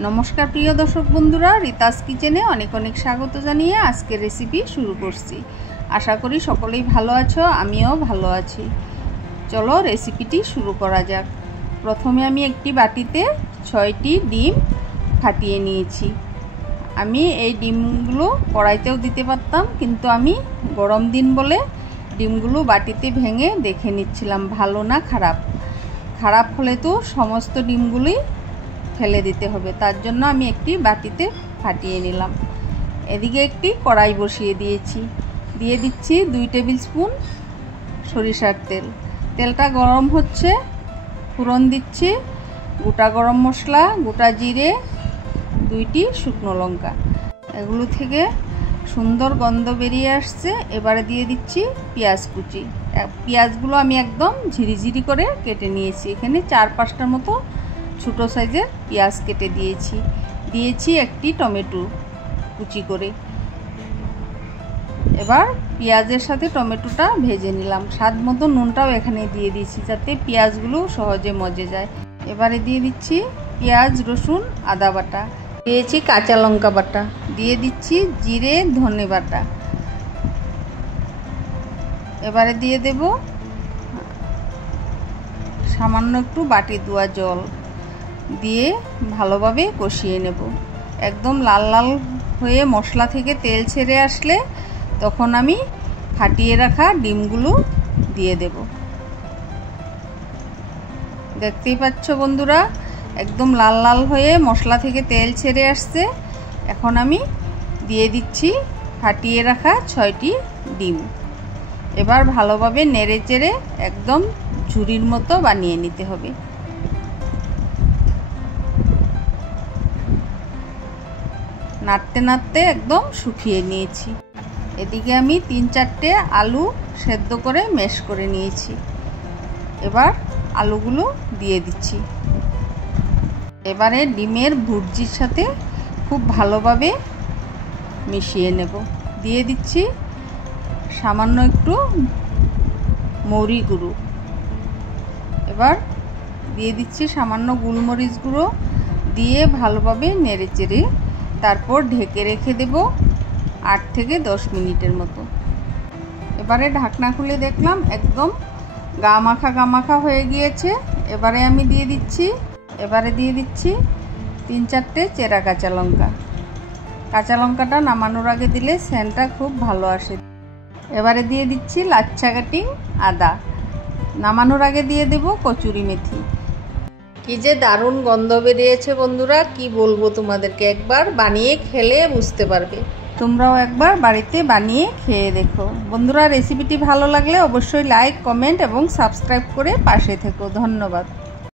नमस्कार प्रिय दर्शक बंधुरा रीतास किचेने अनेक अनेक स्वागत जानिए आज के रेसिपि शुरू करছি। आशा करी सकलेई भालो आछो, आमिও भालो आछि। चलो रेसिपिटी शुरू करा जाक। प्रथमे आमी एकटी बाटीते 6टी डिम फाटिए निয়েছি। आमी এই ডিমগুলো কড়াইতেও দিতে পারতাম, কিন্তু আমি গরম দিন বলে ডিমগুলো বাটিতে ভেঙে দেখে নিচ্ছিলাম ভালো না খারাপ। খারাপ হলে তো সমস্ত ডিমগুলোই ফেলে দিতে হবে, তার জন্য আমি একটি বাটিতে ফাটিয়ে নিলাম। এদিকে একটি কড়াই বসিয়ে দিয়েছি, দিয়ে দিচ্ছি 2 টেবিল স্পুন সরিষার তেল। তেলটা গরম হচ্ছে, ফোড়ন দিচ্ছি গোটা গরম মশলা, গোটা জিরে, 2টি শুকনো লঙ্কা। এগুলো থেকে সুন্দর গন্ধ বেরিয়ে আসছে। এবারে দিয়ে দিচ্ছি পেঁয়াজ কুচি। পেঁয়াজগুলো আমি একদম ঝিরিঝিরি করে কেটে নিয়েছি। এখানে 4-5টার মতো ছোটো সাইজের পেঁয়াজ কেটে দিয়েছি একটি টমেটো কুচি করে। এবার পেঁয়াজের সাথে টমেটোটা ভেজে নিলাম। স্বাদ মতো নুনটাও এখানে দিয়ে দিয়েছি যাতে পেঁয়াজগুলো সহজে মজে যায়। এবারে দিয়ে দিচ্ছি পেঁয়াজ, রসুন, আদা বাটা, দিয়েছি কাঁচা লঙ্কা বাটা, দিয়ে দিচ্ছি জিরে, ধনে বাটা। এবারে দিয়ে দেব সামান্য একটু বাটি ধোয়া জল দিয়ে ভালোভাবে কষিয়ে নেব। একদম লাল লাল হয়ে মশলা থেকে তেল ছেড়ে আসলে তখন আমি ফাটিয়ে রাখা ডিমগুলো দিয়ে দেব। দেখতেই পাচ্ছ বন্ধুরা, একদম লাল লাল হয়ে মশলা থেকে তেল ছেড়ে আসছে। এখন আমি দিয়ে দিচ্ছি ফাটিয়ে রাখা 6টি ডিম। এবার ভালোভাবে নেড়ে চেড়ে একদম ঝুরির মতো বানিয়ে নিতে হবে। নাড়তে নাড়তে একদম শুকিয়ে নিয়েছি। এদিকে আমি 3-4টে আলু সেদ্ধ করে ম্যাশ করে নিয়েছি। এবার আলুগুলো দিয়ে দিচ্ছি। এবারে ডিমের ভুর্জির সাথে খুব ভালোভাবে মিশিয়ে নেব। দিয়ে দিচ্ছি সামান্য একটু মৌরি গুঁড়ো। এবার দিয়ে দিচ্ছি সামান্য গোলমরিচ গুঁড়ো, দিয়ে ভালোভাবে নেড়ে চেড়ে তারপর ঢেকে রেখে দেব 8 থেকে 10 মিনিটের মতো। এবারে ঢাকনা খুলে দেখলাম একদম গা মাখা হয়ে গিয়েছে। এবারে দিয়ে দিচ্ছি 3-4টে চেরা কাঁচা লঙ্কা। কাঁচা লঙ্কাটা নামানোর আগে দিলে সেন্টটা খুব ভালো আসে। এবারে দিয়ে দিচ্ছি লাচ্ছা কাটিং আদা। নামানোর আগে দিয়ে দেব কচুরি মেথি। কি যে দারুণ গন্ধ বেরিয়েছে বন্ধুরা, কি বলবো তোমাদেরকে, একবার বানিয়ে খেলে বুঝতে পারবে। তোমরাও একবার বাড়িতে বানিয়ে খেয়ে দেখো বন্ধুরা। রেসিপিটি ভালো লাগলে অবশ্যই লাইক, কমেন্ট এবং সাবস্ক্রাইব করে পাশে থেকো। ধন্যবাদ।